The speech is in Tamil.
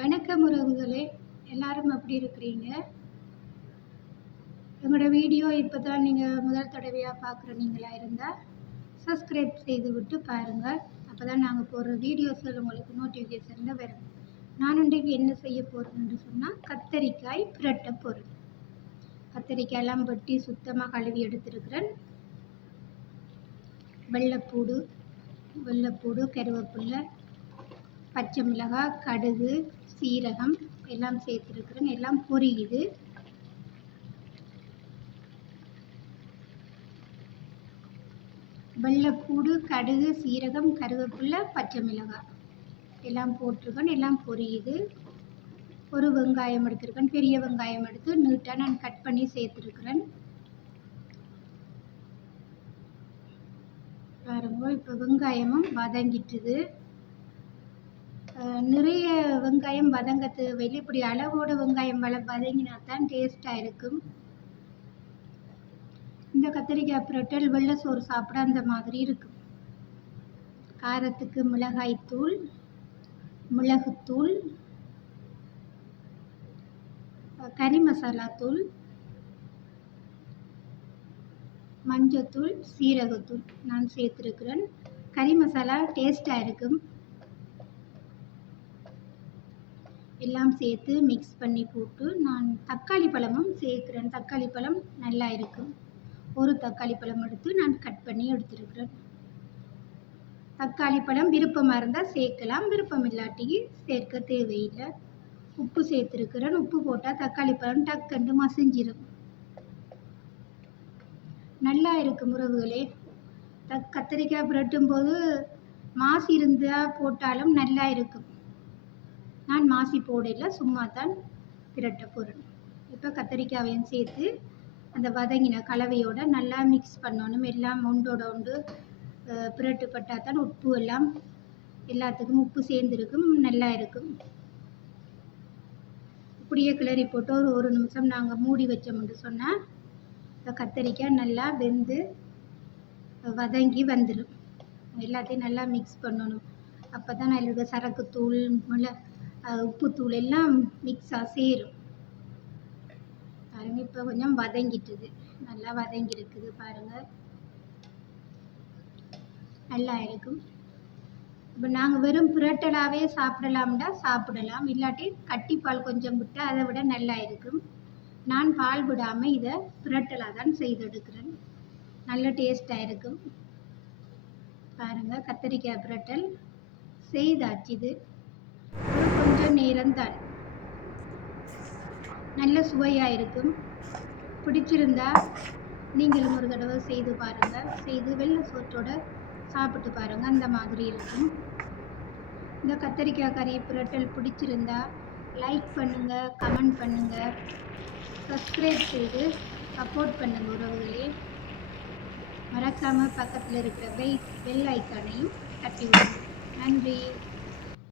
வணக்கம் உறவுகளே, எல்லாரும் எப்படி இருக்கிறீங்க? எங்களோட வீடியோ இப்போ தான் நீங்கள் முதல் தடவையாக பார்க்குறீங்களா இருந்தால் சப்ஸ்கிரைப் செய்து விட்டு பாருங்கள். அப்போ தான் நாங்கள் போடுற வீடியோஸில் உங்களுக்கு நோட்டிஃபிகேஷனில் வரும். நான் இன்றைக்கு என்ன செய்ய போகிறேன்னு சொன்னால் கத்தரிக்காய் பிரட்ட போகிறேன். கத்தரிக்காயெல்லாம் வெட்டி சுத்தமாக கழுவி எடுத்துருக்கிறேன். வெள்ளைப்பூடு, கருவேப்பிலை, பச்சை மிளகாய், கடுகு, சீரகம் எல்லாம் சேர்த்துருக்குறேன். எல்லாம் பொரியுது. வெள்ளைப்பூடு, கடுகு, சீரகம், கருவேப்பிலை, பச்சை மிளகாய் எல்லாம் போட்டிருக்கேன். எல்லாம் பொரியுது. ஒரு வெங்காயம் எடுத்துருக்கேன். பெரிய வெங்காயம் எடுத்து நீட்டாக நான் கட் பண்ணி சேர்த்துருக்குறேன். பாருங்க, இப்போ வெங்காயமும் வதங்கிட்டுது. நிறைய வெங்காயம் வதங்க தேவையில்லை. இப்படி அளவோட வெங்காயம் வதங்கினா தான் டேஸ்ட்டாக இருக்கும். இந்த கத்திரிக்காய் பிரட்டல் வெள்ளை சோறு சாப்பிட அந்த மாதிரி இருக்கும். காரத்துக்கு மிளகாய்த்தூள், மிளகுத்தூள், கறி மசாலாத்தூள், மஞ்சத்தூள், சீரகத்தூள் நான் சேர்த்துருக்குறேன். கறி மசாலா டேஸ்ட்டாக இருக்கும். எல்லாம் சேர்த்து மிக்ஸ் பண்ணி போட்டு நான் தக்காளி பழமும் சேர்க்குறேன். தக்காளி பழம் நல்லா இருக்கும். ஒரு தக்காளி பழம் எடுத்து நான் கட் பண்ணி எடுத்துருக்குறேன். தக்காளி பழம் விருப்பமாக இருந்தால் சேர்க்கலாம், விருப்பம் இல்லாட்டி சேர்க்க தேவையில்லை. உப்பு சேர்த்துருக்குறேன். உப்பு போட்டால் தக்காளி பழம் டக்குண்டு மசிஞ்சிடும். நல்லா இருக்கும் உறவுகளே. கத்திரிக்காய் புரட்டும் போது மாசி இருந்தால் போட்டாலும் நல்லா இருக்கும். நான் மாசி போடல, சும்மா தான் பிரட்ட போகிறேன். இப்போ கத்திரிக்காயையும் சேர்த்து அந்த வதங்கின கலவையோடு நல்லா மிக்ஸ் பண்ணணும். எல்லாம் ஒன்றோட ஒன்று பிரட்டு பட்டால் தான் உப்பு எல்லாம் எல்லாத்துக்கும் உப்பு சேர்ந்துருக்கும், நல்லா இருக்கும். இப்படியே கிளறி போட்டு ஒரு நிமிஷம் நாங்கள் மூடி வச்சோம்னு சொன்னால் இந்த கத்திரிக்காய் நல்லா வெந்து வதங்கி வந்துடும். எல்லாத்தையும் நல்லா மிக்ஸ் பண்ணணும். அப்போ தான் அதில் இருக்க சரக்குத்தூள், உப்புத்தூள் எல்லாம் மிக்ஸாக சேரும். பாருங்கள், இப்போ கொஞ்சம் வதங்கிட்டுது. நல்லா வதங்கி இருக்குது பாருங்கள், நல்லா இருக்கும். இப்போ நாங்கள் வெறும் பிரட்டலாகவே சாப்பிடலாம்டா சாப்பிடலாம், இல்லாட்டி கட்டிப்பால் கொஞ்சம் விட்டால் அதை விட நல்லா இருக்கும். நான் பால் விடாமல் இதை பிரட்டலாக தான் செய்தெடுக்கிறேன். நல்ல டேஸ்ட்டாக இருக்கும். பாருங்கள், கத்திரிக்காய் பிரட்டல் செய்தாச்சு. இது கொஞ்சம் நேரம்தான், நல்ல சுவையாக இருக்கும். பிடிச்சிருந்தா நீங்களும் ஒரு தடவை செய்து பாருங்கள். செய்து வெள்ளை சோற்றோட சாப்பிட்டு பாருங்கள், அந்த மாதிரி இருக்கும். இந்த கத்திரிக்காய் கறி பிரட்டல் பிடிச்சிருந்தா லைக் பண்ணுங்கள், கமெண்ட் பண்ணுங்கள், சப்ஸ்கிரைப் செய்து சப்போர்ட் பண்ணுங்கள் உறவுகளே. மறக்காமல் பக்கத்தில் இருக்கிற பெல் ஐக்கானையும் தட்டி விடுங்க. நன்றி.